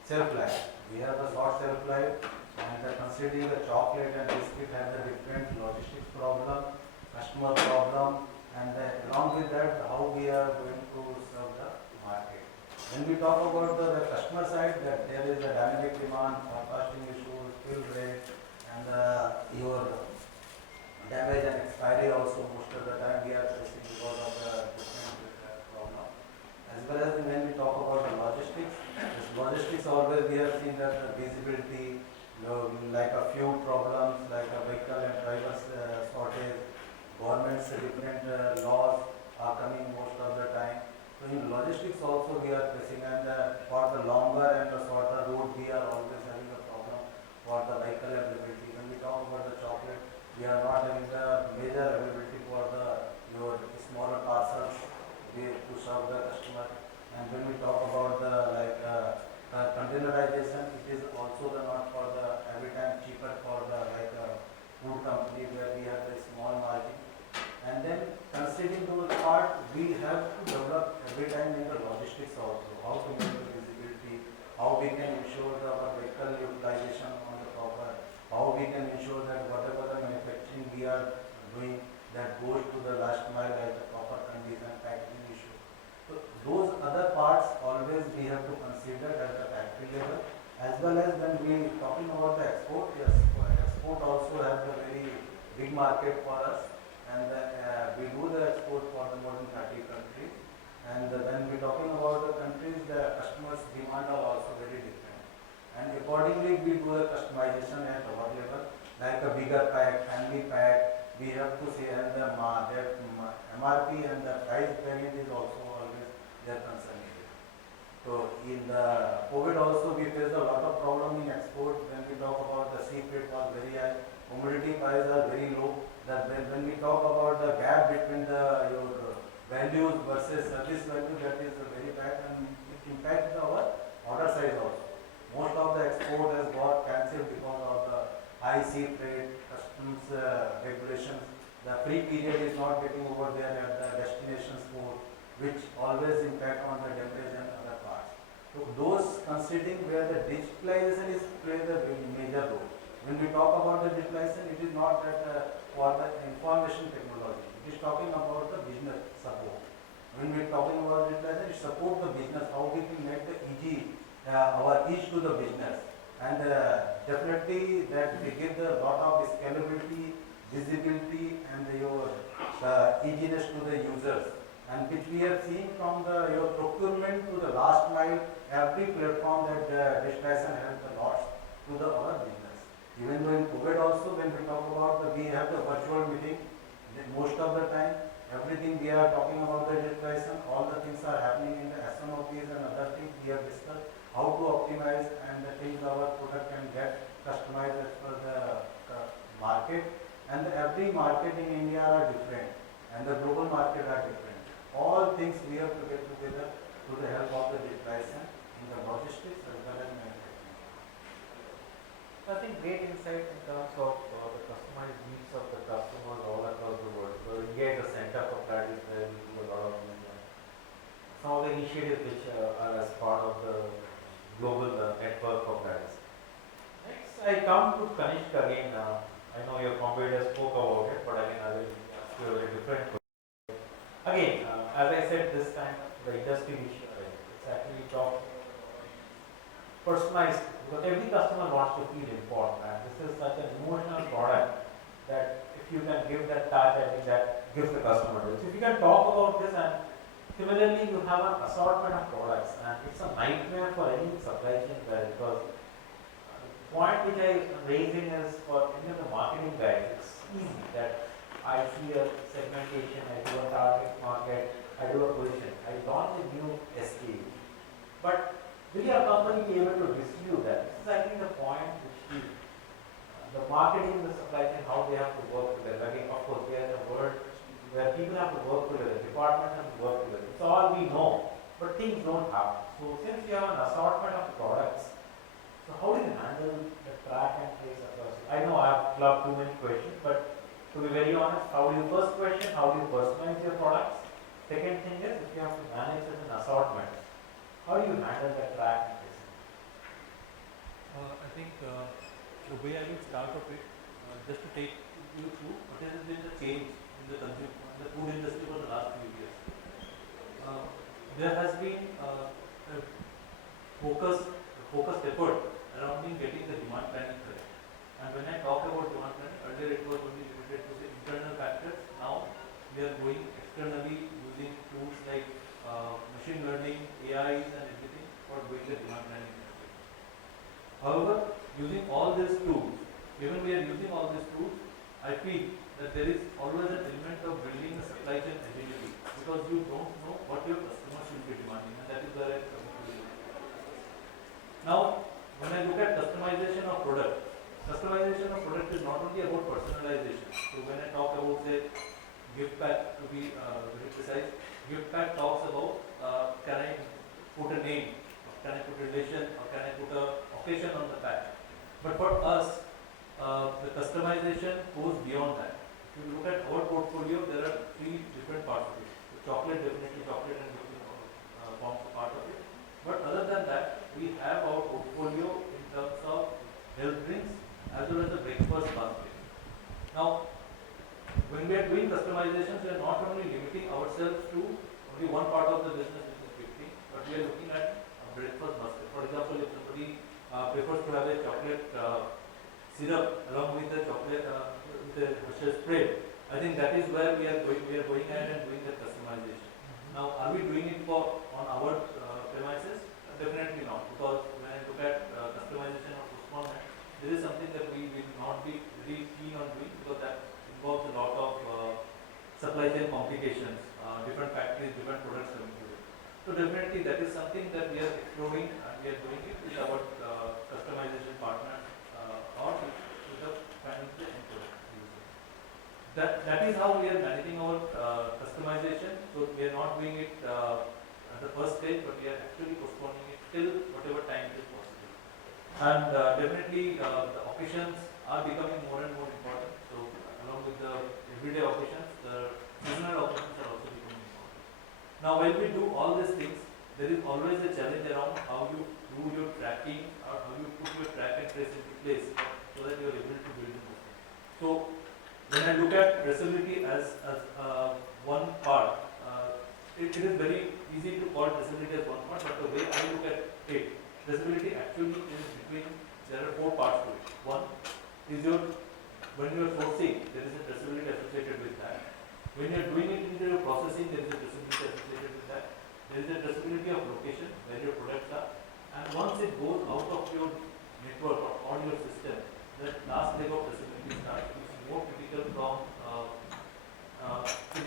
shelf life. We have a short shelf life, and considering the chocolate and biscuit have a different logistics problem, customer problem, and along with that how we are going to serve the market. When we talk about the customer side, that there is a dynamic demand, forecasting issues, fill rate, and your damage and expiry also most of the time we are facing because of the different problem. As well as when we talk about the logistics, this logistics always we have seen that the visibility, like a few problems like a vehicle and driver shortage, government's different laws are coming most of the time. So in logistics also we are facing, and for the longer and the shorter route we are always having a problem for the vehicle availability. When we talk about the chocolate, we are not having the major availability for your smaller parcels to serve the customer. And when we talk about the containerization, it is also not for the every time cheaper for the food company where we have a small margin. And then considering those part, we have to develop every time in the logistics also, how to make the visibility, how we can ensure our vehicle utilization on the proper, how we can ensure that whatever the manufacturing we are doing that goes to the last mile like the proper condition, packaging issue. So those other parts always we have to consider at the factory level, as well as when we talking about the export. Yes, export also has a very big market for us, and we do the export for the more than 30 countries. And when we talking about the countries, the customers' demand are also very different. And accordingly, we do the customization at our level, like a bigger pack, family pack. We have to say, and the MRP and the price variant is also always their concern area. So in the COVID also, we faced a lot of problem in export. When we talk about the sea freight was very high, commodity prices are very low. That when we talk about the gap between your values versus service value, that is very bad, and it impacts our order size also. Most of the export has got cancelled because of the high sea freight, customs regulations. The free period is not getting over there at the destinations port, which always impact on the damage and other parts. So those considering where the digitalization is plays a major role. When we talk about the digitalization, it is not that for the information technology. It is talking about the business support. When we are talking about digitalization, it support the business, how we can make the easy, our ease to the business. And definitely that we give a lot of scalability, visibility, and your easiness to the users. And which we have seen from your procurement to the last mile, every platform that digitalization helps a lot to our business. Even though in COVID also, when we talk about we have the virtual meeting, most of the time, everything we are talking about the digitalization, all the things are happening in the SNOPs and other things we have discussed, how to optimize and the things our product can get customized as per the market. And every market in India are different, and the global market are different. All things we have to get together to the help of the digitalization in the logistics as well as manufacturing. I think great insight in terms of the customized needs of the customers all across the world. So India is the center for that, is where we do a lot of some of the initiatives which are as part of the global network of that. Next, I come to Kanishka again. I know your competitor spoke about it, but again I will ask you a very different question. Again, as I said this time, the industry which it's actually talked personalized, because every customer wants to feel important, and this is such an emotional product that if you can give that touch, I think that gives the customer this. If you can talk about this, and similarly you have an assortment of products, and it's a nightmare for any supply chain guy, because the point which I am raising is for any of the marketing guys, it's easy that I see a segmentation, I do a target market, I do a position, I launch a new SKU. But will your company be able to distribute that? This is, I think, the point which the marketing, the supply chain, how they have to work together. Again, of course, we are in a world where people have to work together, departments have to work together. It's all we know, but things don't happen. So since you have an assortment of products, so how do you handle the track and trace across? I know I have clubbed too many questions, but to be very honest, how do you, first question, how do you personalize your products? Second thing is, if you have to manage such an assortment, how do you handle the track and tracing? I think the way I will start off it, just to take you through what has been the change in the consumer, the food industry for the last few years. There has been a focused effort around in getting the demand planning correct. And when I talk about demand planning, earlier it was only limited to the internal factors. Now we are going externally using tools like machine learning, AIs and everything for doing the demand planning. However, using all these tools, even we are using all these tools, I feel that there is always an element of building a supply chain agility, because you don't know what your customers will be demanding, and that is where I come to it. Now, when I look at customization of product is not only about personalization. So when I talk about, say, gift pack, to be very precise, gift pack talks about can I put a name, or can I put a relation, or can I put a occasion on the pack. But for us, the customization goes beyond that. If you look at our portfolio, there are three different parts of it. The chocolate, definitely chocolate and whipping forms a part of it. But other than that, we have our portfolio in terms of health drinks as well as the breakfast basket. Now, when we are doing customizations, we are not only limiting ourselves to only one part of the business, which is gifting, but we are looking at a breakfast basket. For example, if somebody prefers to have a chocolate syrup along with the chocolate with the Hershey's spread, I think that is where we are going ahead and doing the customization. Now, are we doing it on our premises? Definitely not, because when I look at customization of postponement, there is something that we will not be very keen on doing, because that involves a lot of supply chain complications, different factories, different products coming to it. So definitely that is something that we are exploring, and we are doing it with our customization partners or with the financial end product user. That is how we are managing our customization. So we are not doing it at the first stage, but we are actually postponing it till whatever time it is possible. And definitely the occasions are becoming more and more important. So along with the everyday occasions, the seasonal occasions are also becoming important. Now, when we do all these things, there is always a challenge around how you do your tracking, or how you put your track and trace into place, so that you are able to build it. So when I look at traceability as one part, it is very easy to call traceability as one part, but the way I look at it, traceability actually is between, there are four parts to it. One is when you are sourcing, there is a traceability associated with that. When you are doing it into your processing, there is a traceability associated with that. There is a traceability of location, where your products are. And once it goes out of your network or on your system, that last leg of traceability starts, which is more critical from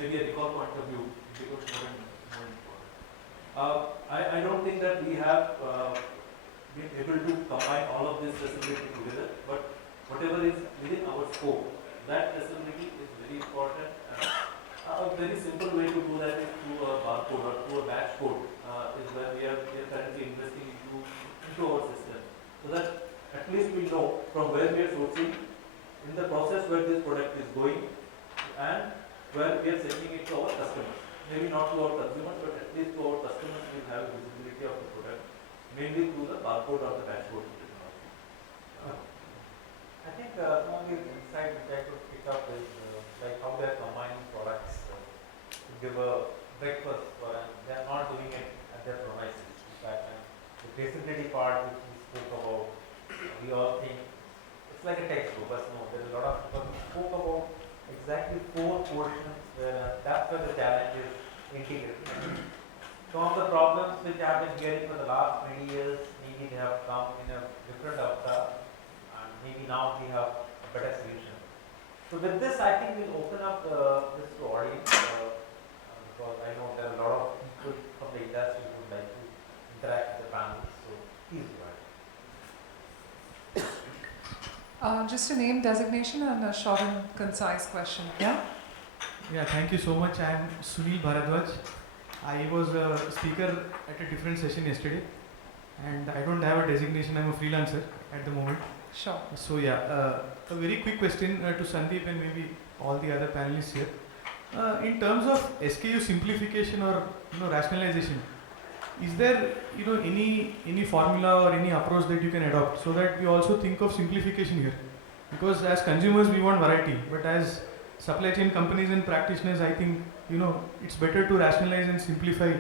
maybe a recall point of view, because more important. I don't think that we have been able to combine all of this traceability together, but whatever is within our scope, that traceability is very important. A very simple way to do that is through a barcode or through a batch code, is where we are currently investing into our system, so that at least we know from where we are sourcing, in the process where this product is going, and where we are sending it to our customers. Maybe not to our consumers, but at least to our customers we will have visibility of the product, mainly through the barcode or the batch code technology. I think some of the insight which I could pick up is like how they are combining products to give a breakfast for, and they are not doing it at their premises. In fact, the traceability part which we spoke exactly 4 portions where that's where the challenge is integrated. Some of the problems which I have been hearing for the last many years, maybe they have come in a different avatar, and maybe now we have a better solution. So with this, I think we'll open up this to audience because I know there are a lot of people from the industry who would like to interact with the panelists. So please go ahead. Just a name, designation, and a short and concise question. Yeah? Yeah, thank you so much. I am Sunil Bharadwaj. I was a speaker at a different session yesterday, and I don't have a designation. I'm a freelancer at the moment. Sure. So yeah, a very quick question to Sandeep and maybe all the other panelists here. In terms of SKU simplification or rationalization, is there any formula or any approach that you can adopt so that we also think of simplification here? Because as consumers we want variety, but as supply chain companies and practitioners, I think it's better to rationalize and simplify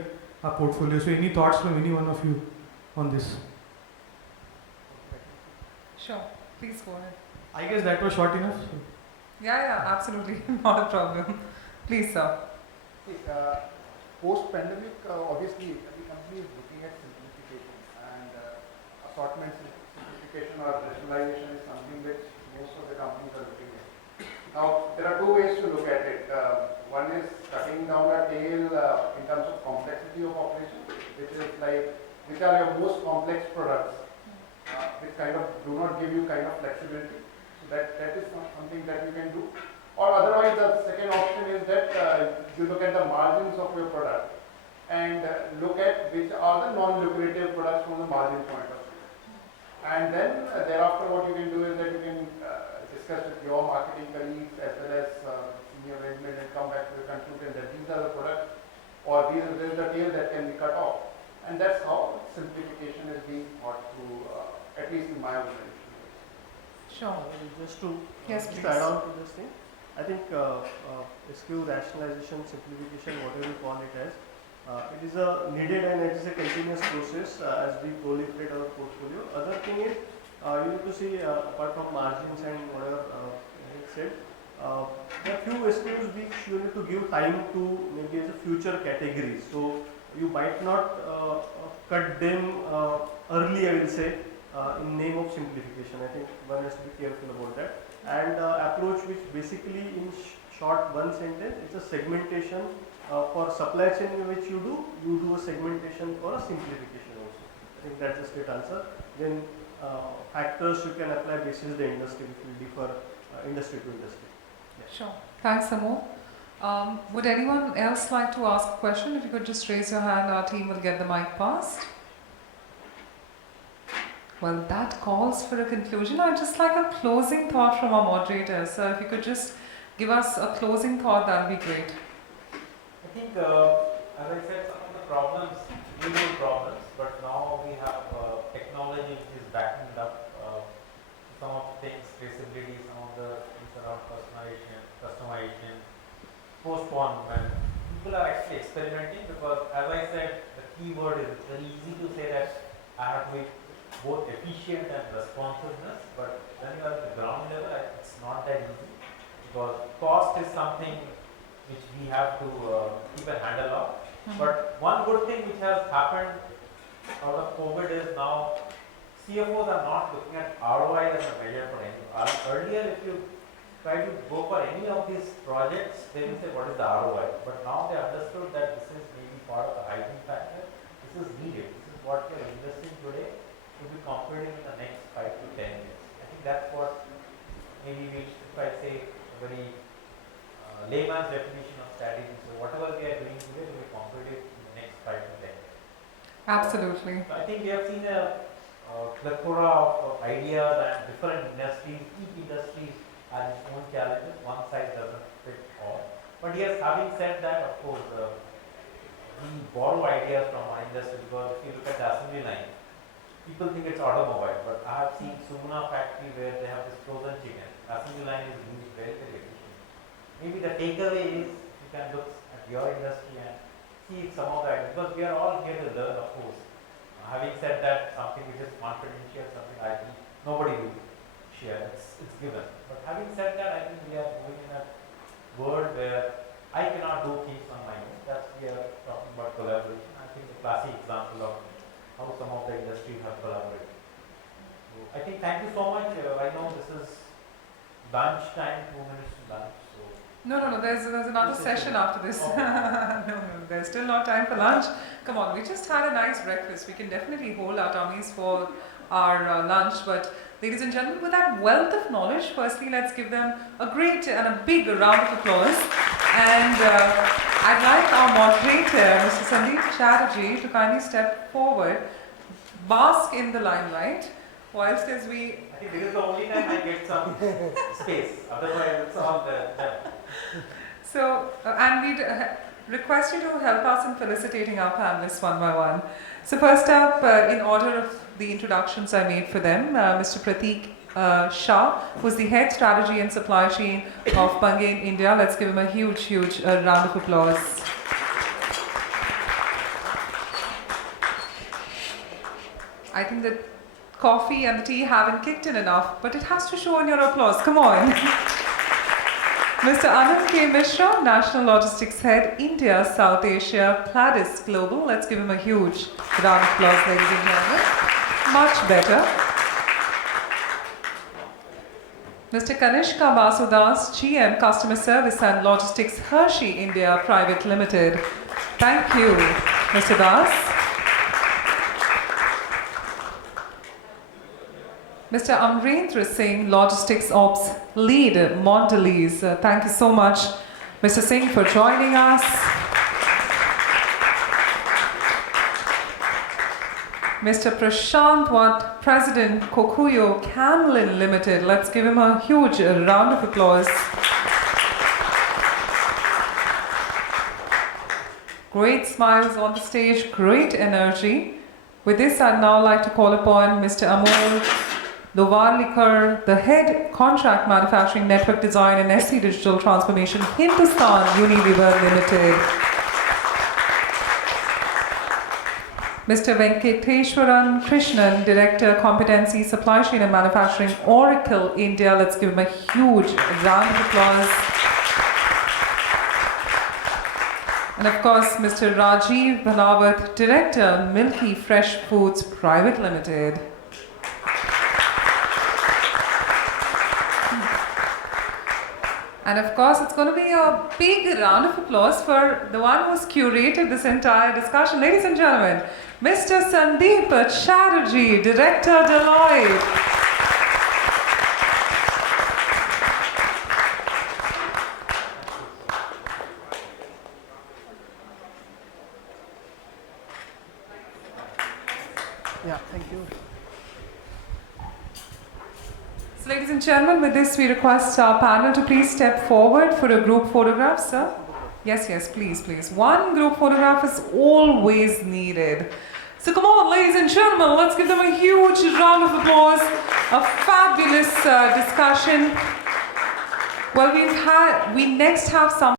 our portfolio. So any thoughts from any one of you on this? Sure. Please go ahead. I guess that was short enough. So. Yeah, absolutely. Not a problem. Please, sir. Post-pandemic, obviously every company is looking at simplification, and assortment simplification or rationalization is something which most of the companies are looking at. Now, there are two ways to look at it. One is cutting down a tail in terms of complexity of operation, which is like, which are your most complex products, which kind of do not give you kind of flexibility. So that is something that you can do. Or otherwise, the second option is that you look at the margins of your product and look at which are the non-lucrative products from the margin point of view. And then thereafter what you can do is that you can discuss with your marketing colleagues as well as senior management and come back to the conclusion that these are the products or this is the tail that can be cut off. And that's how simplification is being thought through, at least in my observation. Sure. Just to Yes, just please. add on to this thing, I think SKU rationalization, simplification, whatever you call it as, it is a needed and it is a continuous process as we proliferate our portfolio. Other thing is you need to see apart from margins and whatever Eric said, there are few SKUs which you need to give time to maybe as a future categories. So you might not cut them early, I will say, in name of simplification. I think one has to be careful about that. And approach which basically in short one sentence, it's a segmentation for supply chain which you do a segmentation for a simplification also. I think that's a straight answer. Then factors you can apply basis the industry which will differ industry to industry. Yeah. Sure. Thanks, Amol. Would anyone else like to ask a question? If you could just raise your hand, our team will get the mic passed. Well, that calls for a conclusion. I'd just like a closing thought from our moderator. So if you could just give us a closing thought, that would be great. I think, as I said, some of the problems, usual problems, but now we have technology which is backing up some of the things, traceability, some of the things around customization, postponement. People are actually experimenting because, as I said, the key word is it's very easy to say that I have to be both efficient and responsiveness, but when you are at the ground level, it's not that easy because cost is something which we have to keep a handle of. But one good thing which has happened out of COVID is now CFOs are not looking at ROI as a measure for any. Earlier, if you try to go for any of these projects, they will say what is the ROI. But now they understood that this is maybe part of the hygiene factor. This is needed. This is what we are investing today to be competing in the next 5 to 10 years. I think that's what maybe we, if I say a very layman's definition of strategy. So whatever we are doing today will be competitive in the next 5 to 10 years. Absolutely. So I think we have seen a plethora of ideas and different industries. Each industry has its own challenges. One size doesn't fit all. But yes, having said that, of course, we borrow ideas from our industry because if you look at the assembly line, people think it's automobile, but I have seen Sumuna factory where they have this frozen chicken. Assembly line is used very, very efficiently. Maybe the takeaway is you can look at your industry and see some of the ideas, because we are all here to learn, of course. Having said that, something which is confidential, something I think nobody will share, it's given. But having said that, I think we are moving in a where I cannot do things on my own. That's we are talking about collaboration. I think the classic example of how some of the industries have collaborated. So I think thank you so much. I know this is lunch time, 2 minutes to lunch. So No, there's another session after this. Oh. No, there's still not time for lunch. Come on, we just had a nice breakfast. We can definitely hold our tummies for our lunch, but ladies and gentlemen, with that wealth of knowledge, firstly, let's give them a great and a big round of applause. And I'd like our moderator, Mr. Sandeep Chatterjee, to kindly step forward, bask in the limelight, whilst as we... I think this is the only time I get some space. Otherwise, it's all there. So, and we'd request you to help us in felicitating our panelists one by one. So first up, in order of the introductions I made for them, Mr. Prateek Shah, who's the head strategy and supply chain of Pandey in India. Let's give him a huge round of applause. I think the coffee and the tea haven't kicked in enough, but it has to show in your applause. Come on. Mr. Anand K. Mishra, National Logistics Head, India, South Asia, Pladis Global. Let's give him a huge round of applause, ladies and gentlemen. Much better. Mr. Kanishka Basudas, GM, Customer Service and Logistics, Hershey India Private Limited. Thank you, Mr. Das. Mr. Amrendra Singh, Logistics Ops Lead, Mondelez. Thank you so much, Mr. Singh, for joining us. Mr. Prashant Watt, President, Kokuyo Camlin Limited. Let's give him a huge round of applause. Great smiles on the stage, great energy. With this, I'd now like to call upon Mr. Amol Lovarlikar, the Head Contract Manufacturing Network Design and SC Digital Transformation, Hindustan Unilever Limited. Mr. Venkateshwaran Krishnan, Director, Competency, Supply Chain and Manufacturing, Oracle India. Let's give him a huge round of applause. And of course, Mr. Rajiv Bhanawat, Director, Milky Fresh Foods Private Limited. And of course, it's going to be a big round of applause for the one who's curated this entire discussion. Ladies and gentlemen, Mr. Sandeep Chatterjee, Director, Deloitte. Yeah, thank you. So ladies and gentlemen, with this we request our panel to please step forward for a group photograph, sir. Yes, please. One group photograph is always needed. So come on, ladies and gentlemen, let's give them a huge round of applause. A fabulous discussion. Well, we next have some